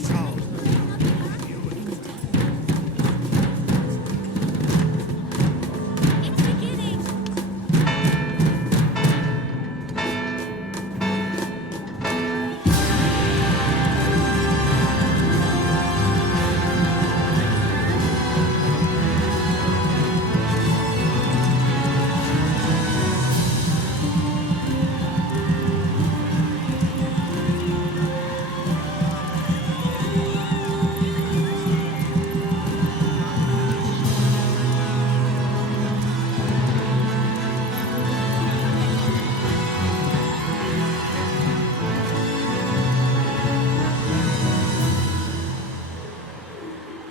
threshold! It's beginning!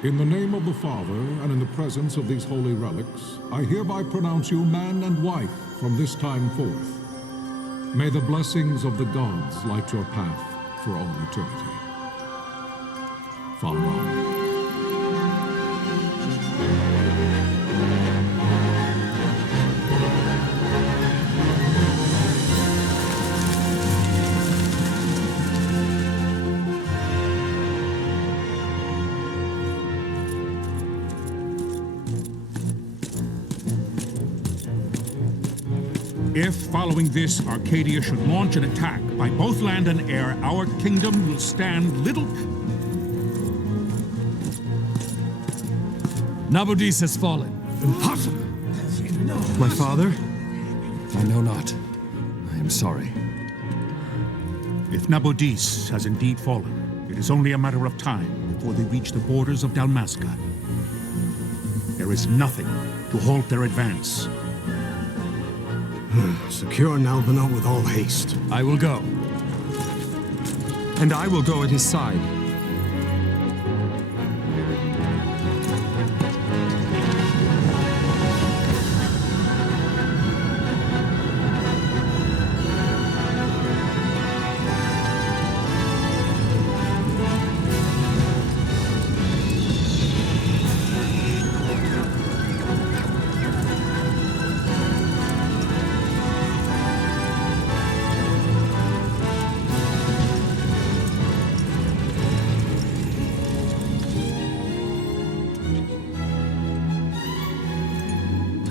In the name of the Father, and in the presence of these holy relics, I hereby pronounce you man and wife from this time forth. May the blessings of the gods light your path for all eternity. Follow on. If, following this, Arcadia should launch an attack by both land and air, our kingdom will stand little... Nabudis has fallen. Impossible! My father? I know not. I am sorry. If Nabudis has indeed fallen, it is only a matter of time before they reach the borders of Dalmasca. There is nothing to halt their advance. Secure Nalbino with all haste. I will go. And I will go at his side.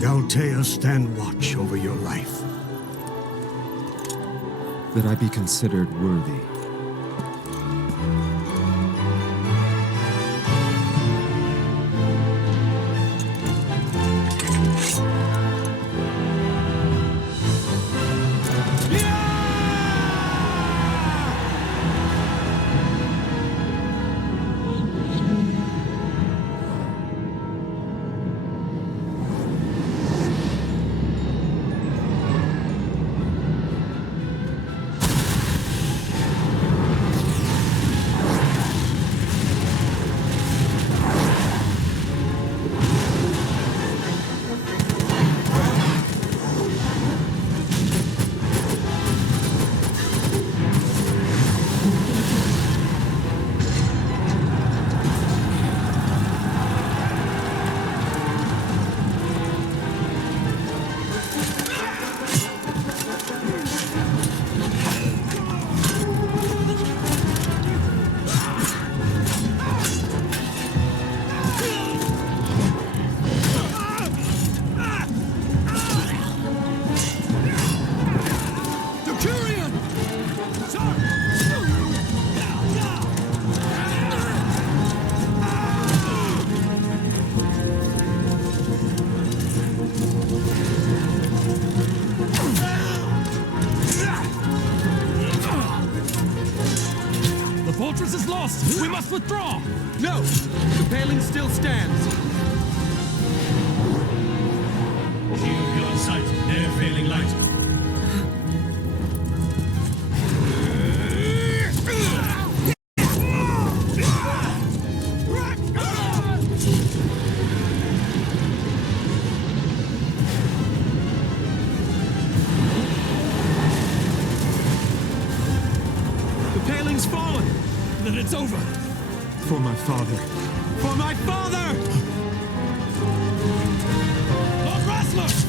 Galtea, stand watch over your life. That I be considered worthy. Fortress is lost! We must withdraw! No! The paling still stands. Shield beyond sight, ne'er failing light. The paling's fallen! Then it's over! For my father. For my father! Lord Rasmus!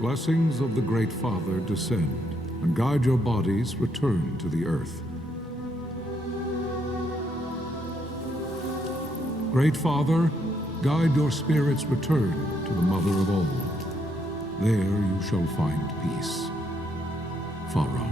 blessings of the Great Father descend and guide your bodies return to the earth. Great Father, guide your spirits return to the Mother of all. There you shall find peace. Pharaoh.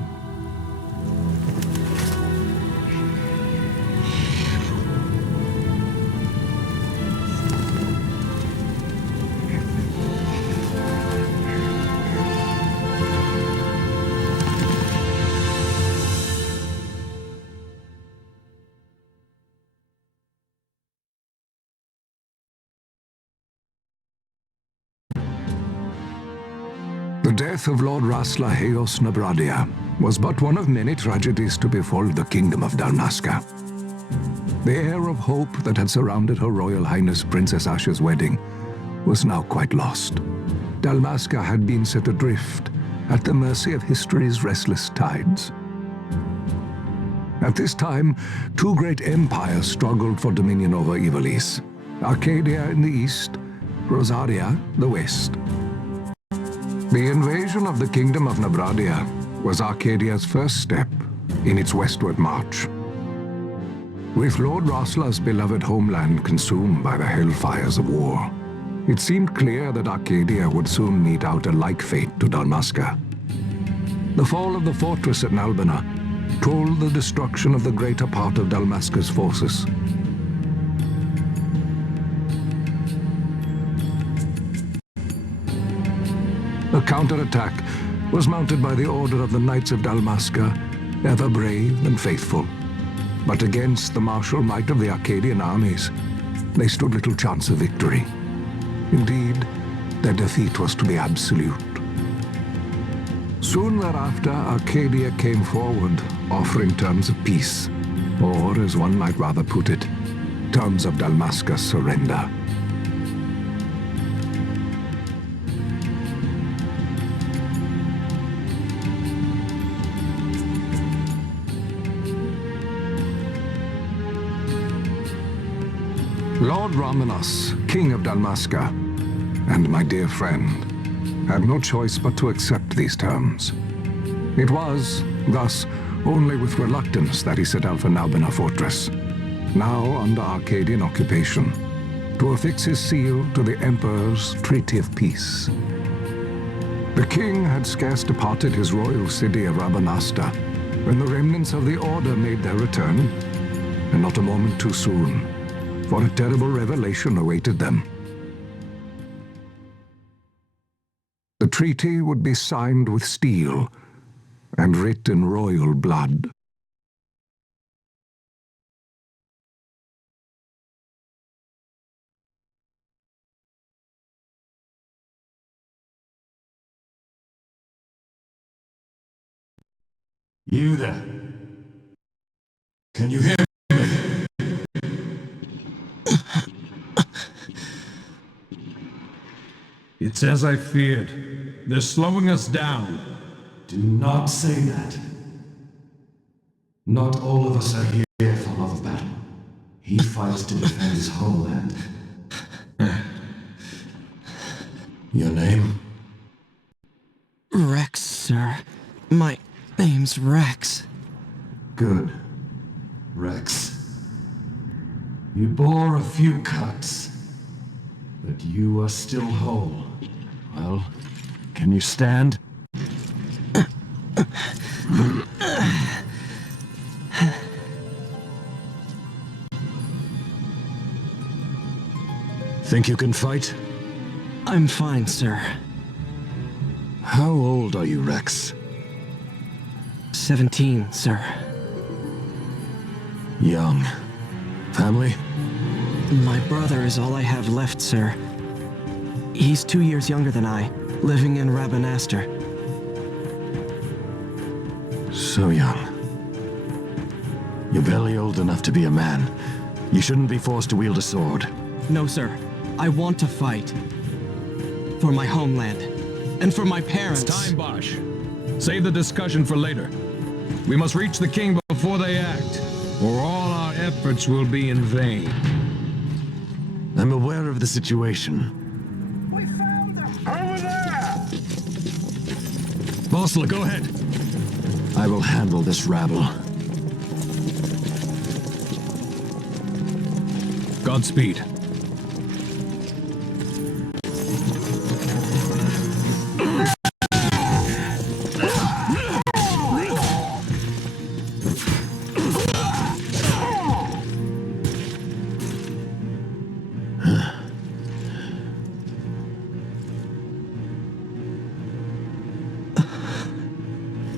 The death of Lord Rasla Heos Nabradia was but one of many tragedies to befall the kingdom of Dalmasca. The air of hope that had surrounded Her Royal Highness Princess Asha's wedding was now quite lost. Dalmasca had been set adrift at the mercy of history's restless tides. At this time, two great empires struggled for dominion over Ivalice: Arcadia in the east, Rosaria the west. The invasion of the Kingdom of Nabradia was Arcadia's first step in its westward march. With Lord Rasla's beloved homeland consumed by the hellfires of war, it seemed clear that Arcadia would soon mete out a like fate to Dalmasca. The fall of the fortress at Nalbina told the destruction of the greater part of Dalmasca's forces. A counterattack was mounted by the order of the Knights of Dalmasca, ever brave and faithful. But against the martial might of the Arcadian armies, they stood little chance of victory. Indeed, their defeat was to be absolute. Soon thereafter, Arcadia came forward, offering terms of peace, or, as one might rather put it, terms of Dalmasca's surrender. Lord Ramanas, King of Dalmasca, and my dear friend, had no choice but to accept these terms. It was, thus, only with reluctance that he set out for Nalbina Fortress, now under Arcadian occupation, to affix his seal to the Emperor's Treaty of Peace. The king had scarce departed his royal city of Rabanasta when the remnants of the Order made their return, and not a moment too soon, for a terrible revelation awaited them. The treaty would be signed with steel and writ in royal blood. You there? Can you hear me? It's as I feared. They're slowing us down. Do not say that. Not all of us are here for love of battle. He fights to defend his homeland. Your name? Rex, sir. My name's Rex. Good. Rex. You bore a few cuts, but you are still whole. Well, can you stand? Think you can fight? I'm fine, sir. How old are you, Rex? 17, sir. Young. Family? My brother is all I have left, sir. He's 2 years younger than I, living in Rabanaster. So young. You're barely old enough to be a man. You shouldn't be forced to wield a sword. No, sir. I want to fight. For my homeland. And for my parents. It's time, Bosch. Save the discussion for later. We must reach the king before they act, or all our efforts will be in vain. I'm aware of the situation. We found them! Over there! Vossler, go ahead. I will handle this rabble. Godspeed.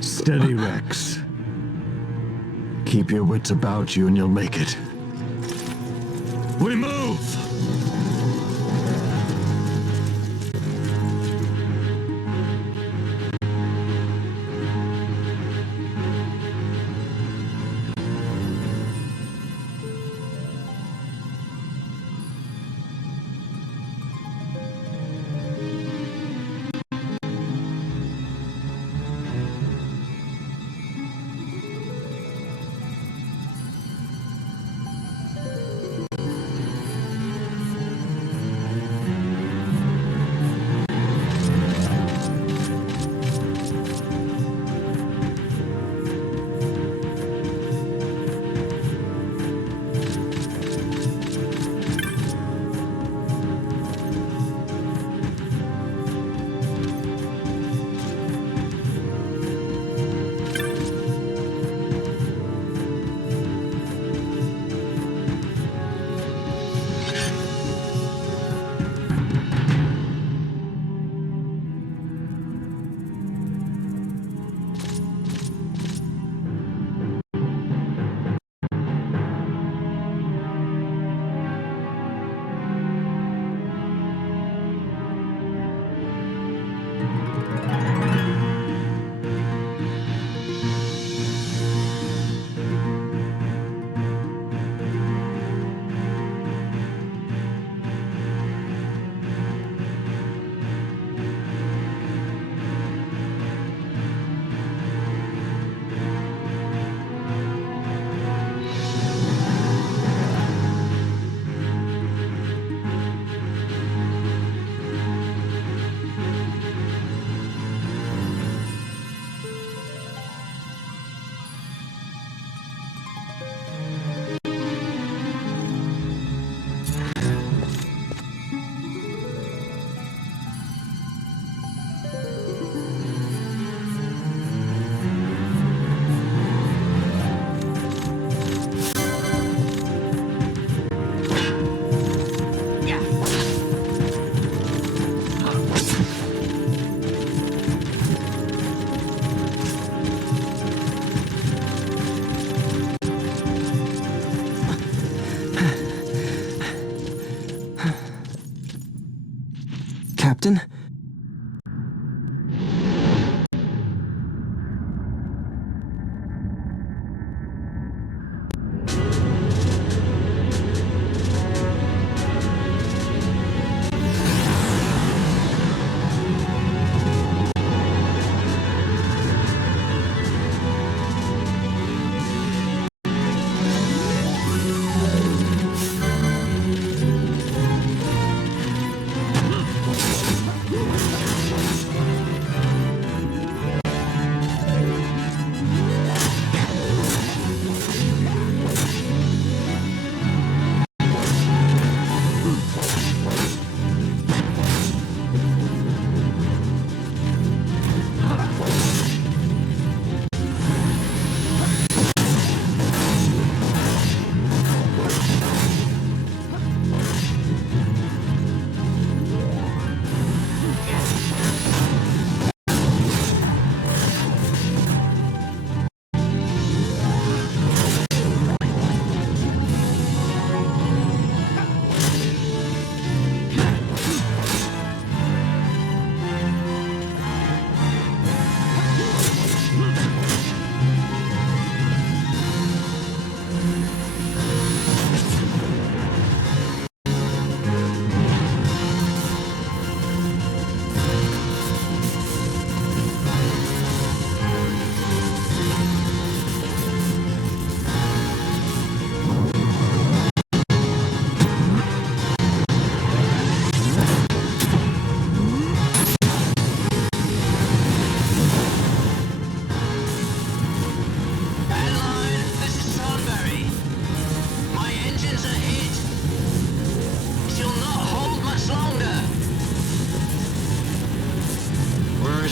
Steady, Rex. Keep your wits about you and you'll make it. We move! Captain?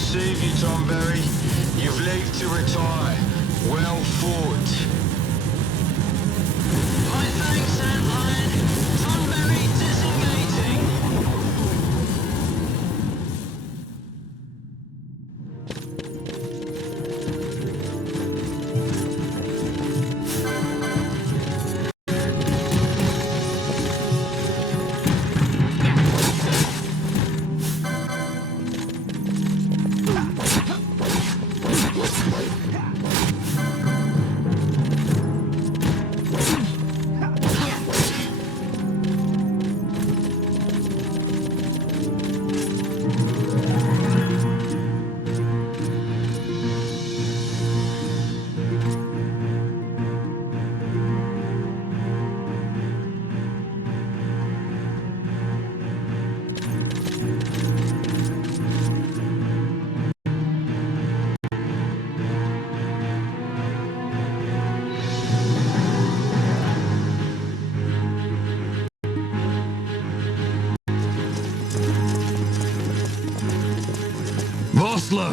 save you, Tom Berry. You've lived to retire. Well fought. My thanks, Antlion. Tom Berry disengaging. Vossler!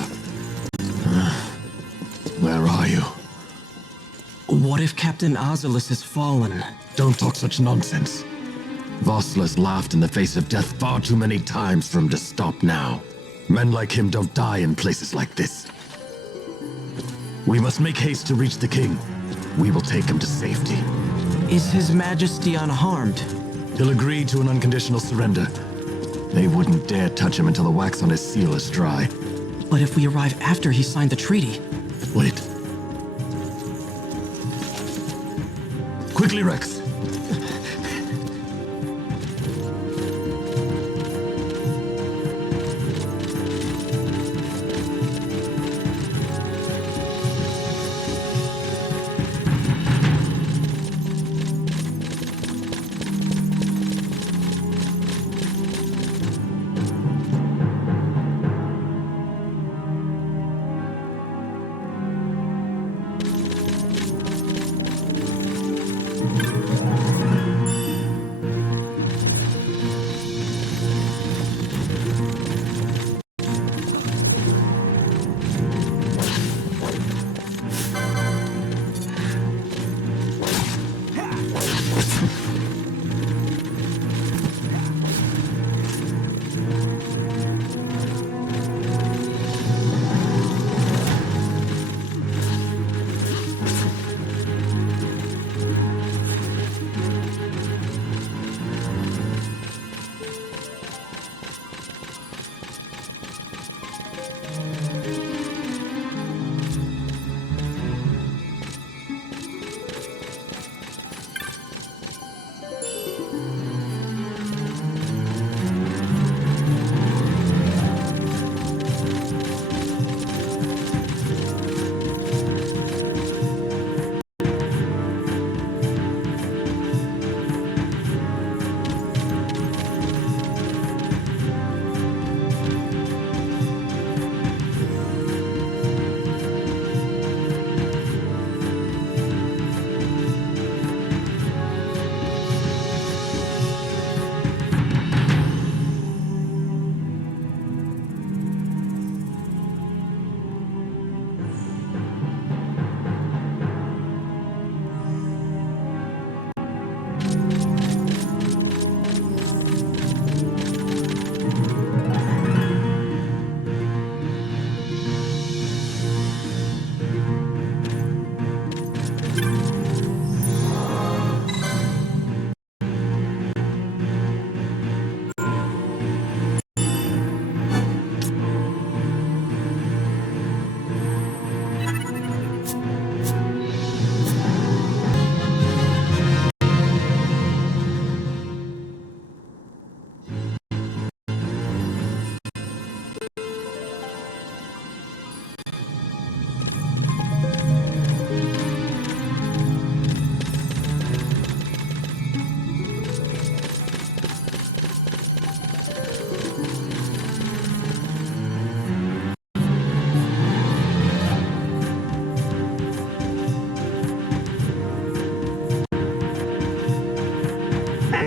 Where are you? What if Captain Ozilus has fallen? Don't talk such nonsense. Vossler's laughed in the face of death far too many times for him to stop now. Men like him don't die in places like this. We must make haste to reach the king. We will take him to safety. Is His Majesty unharmed? He'll agree to an unconditional surrender. They wouldn't dare touch him until the wax on his seal is dry. But if we arrive after he signed the treaty? Wait. Quickly, Rex.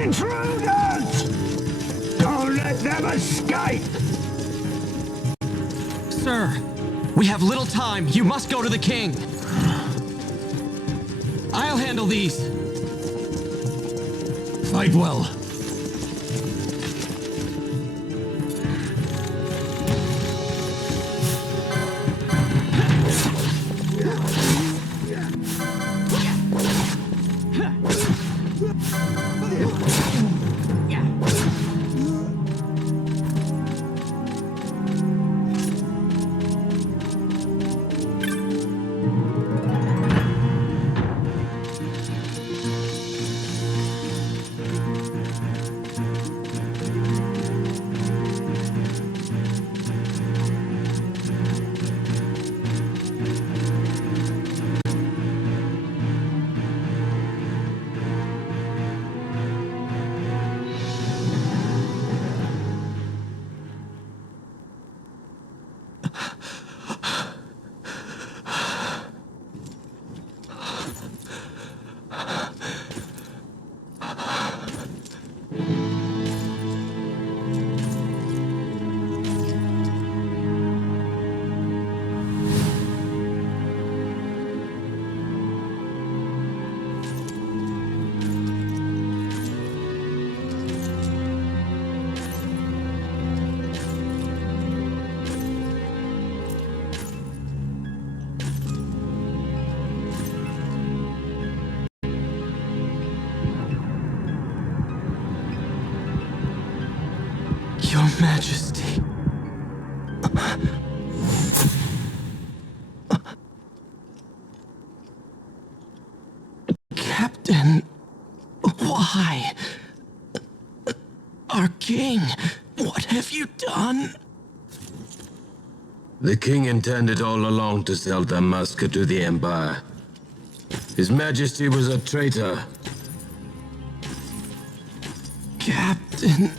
Intruders! Don't let them escape! Sir, we have little time. You must go to the king. I'll handle these. Fight well. Your Majesty. Captain, why? Our king, what have you done? The king intended all along to sell Damaska to the Empire. His Majesty was a traitor. Captain,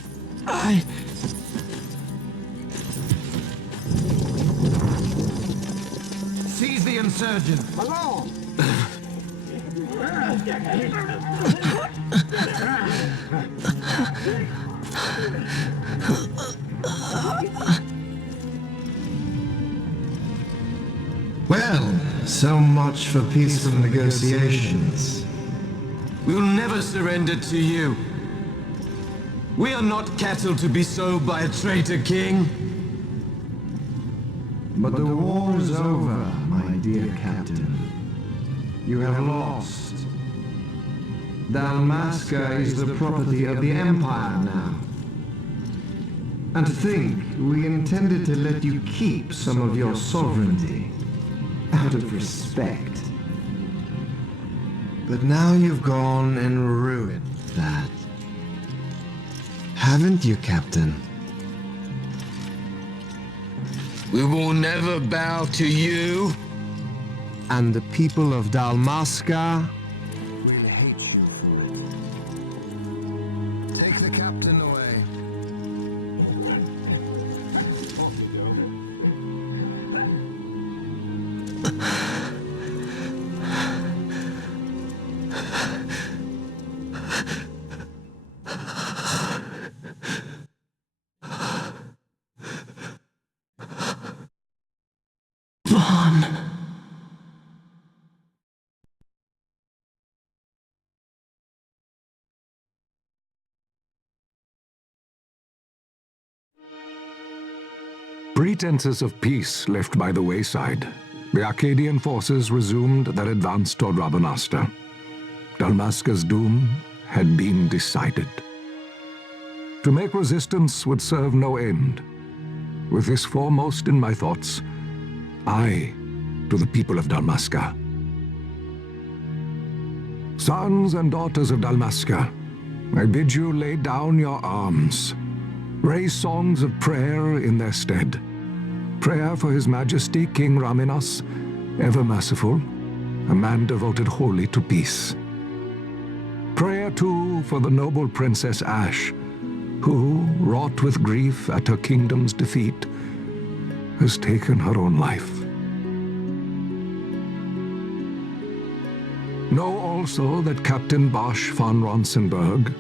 Seize the insurgent. Along! Well, so much for peaceful negotiations. We'll never surrender to you. We are not cattle to be sold by a traitor king. But the war is over, my dear captain. You have lost. Dalmasca is the property of the Empire now. And to think we intended to let you keep some of your sovereignty out of respect. But now you've gone and ruined that. Haven't you, Captain? We will never bow to you. And the people of Dalmasca will hate you for it. Take the captain away. Pretenses of peace left by the wayside, the Arcadian forces resumed their advance toward Rabanasta. Dalmasca's doom had been decided. To make resistance would serve no end. With this foremost in my thoughts, I, to the people of Dalmasca. Sons and daughters of Dalmasca, I bid you lay down your arms. Raise songs of prayer in their stead. Prayer for His Majesty King Raminas, ever merciful, a man devoted wholly to peace. Prayer, too, for the noble Princess Ash, who, wrought with grief at her kingdom's defeat, has taken her own life. Know also that Captain Bosch von Ronsenberg,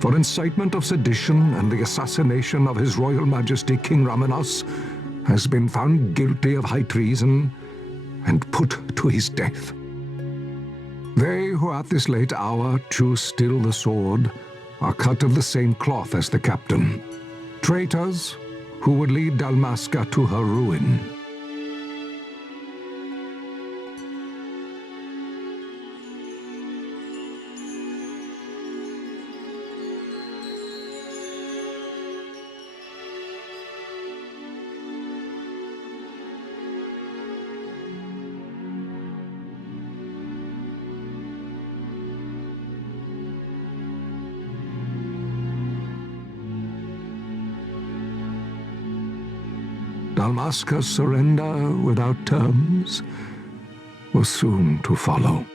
for incitement of sedition and the assassination of His Royal Majesty King Raminas, has been found guilty of high treason and put to his death. They who at this late hour choose still the sword are cut of the same cloth as the captain, traitors who would lead Dalmasca to her ruin. Dalmasca's surrender without terms was soon to follow.